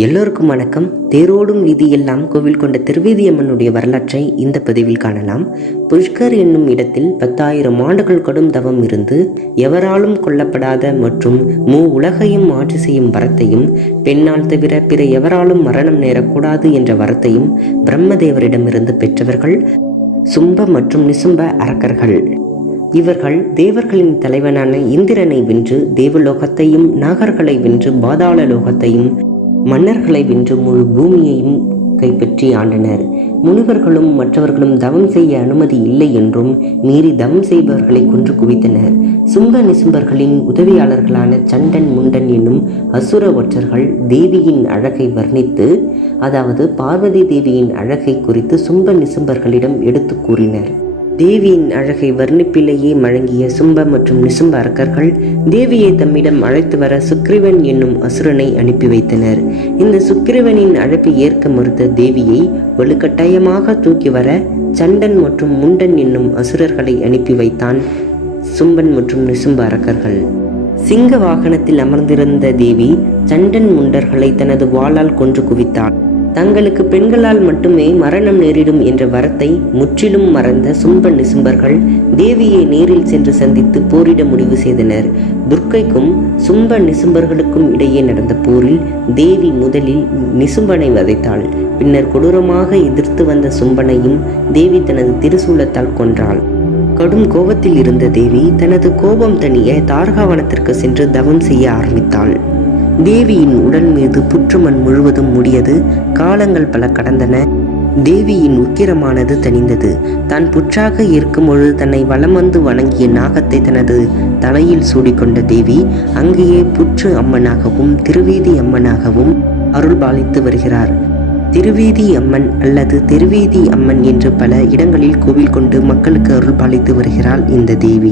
எல்லோருக்கும் வணக்கம். தேரோடும் வீதியெல்லாம் கோவில் கொண்ட திருவேதி அம்மனுடைய வரலாற்றை இந்த பதிவில் காணலாம். புஷ்கர் என்னும் இடத்தில் 10,000 ஆண்டுகள் கடும் தவம் இருந்து எவராலும் கொல்லப்படாத மற்றும் உலகையும் ஆட்சி செய்யும் வரத்தையும், பெண்ணால் தவிர பிற எவராலும் மரணம் நேரக்கூடாது என்ற வரத்தையும் பிரம்மதேவரிடமிருந்து பெற்றவர்கள் சும்ப மற்றும் நிசும்ப அரக்கர்கள். இவர்கள் தேவர்களின் தலைவனான இந்திரனை வென்று தேவலோகத்தையும், நாகர்களை வென்று பாதாள லோகத்தையும், மன்னர்களை வென்று முழு பூமியையும் கைப்பற்றி ஆண்டனர். முனிவர்களும் மற்றவர்களும் தவம் செய்ய அனுமதி இல்லை என்றும் மீறி தவம் செய்பவர்களை கொன்று குவித்தனர். சும்ப நிசும்பர்களின் உதவியாளர்களான சண்டன் முண்டன் என்னும் அசுர ஒற்றர்கள் தேவியின் அழகை வர்ணித்து, அதாவது பார்வதி தேவியின் அழகை குறித்து சும்ப நிசும்பர்களிடம் எடுத்து கூறினர். தேவியின் அழகை வர்ணிப்பிலேயே மழங்கிய சும்ப மற்றும் நிசும்ப அரக்கர்கள் தேவியை தம்மிடம் அழைத்து வர சுக்கிரவன் என்னும் அசுரனை அனுப்பி வைத்தனர். இந்த சுக்கிரவனின் அழைப்பை ஏற்க மறுத்த தேவியை வலுக்கட்டாயமாக தூக்கி வர சண்டன் மற்றும் முண்டன் என்னும் அசுரர்களை அனுப்பி வைத்தான் சும்பன் மற்றும் நிசும்ப அரக்கர்கள். சிங்க வாகனத்தில் அமர்ந்திருந்த தேவி சண்டன் முண்டர்களை தனது வாளால் கொன்று குவித்தாள். தங்களுக்கு பெண்களால் மட்டுமே மரணம் நேரிடும் என்ற வரத்தை முற்றிலும் மறந்த சும்ப நிசும்பர்கள் தேவியை நேரில் சென்று சந்தித்து போரிட முடிவு செய்தனர். துர்க்கைக்கும் சும்ப நிசும்பர்களுக்கும் இடையே நடந்த போரில் தேவி முதலில் நிசும்பனை வதைத்தாள். பின்னர் கொடூரமாக எதிர்த்து வந்த சும்பனையும் தேவி தனது திருசூலத்தால் கொன்றாள். கடும் கோபத்தில் இருந்த தேவி தனது கோபம் தணிய தாரகாவனத்திற்கு சென்று தவம் செய்ய ஆரம்பித்தாள். தேவியின் உடல் மீது புற்றுமண் முழுவதும் மூடியது. காலங்கள் பல கடந்தன. தேவியின் உக்கிரமானது தணிந்தது. தான் புற்றாக இருக்கும் பொழுது தன்னை வலம் வந்து வணங்கிய நாகத்தை தனது தலையில் சூடிக்கொண்ட தேவி அங்கேயே புற்று அம்மனாகவும் திருவேதி அம்மனாகவும் அருள் பாலித்து வருகிறார். திருவேதி அம்மன் அல்லது திருவேதி அம்மன் என்று பல இடங்களில் கோவில் கொண்டு மக்களுக்கு அருள் பாலித்து வருகிறாள் இந்த தேவி.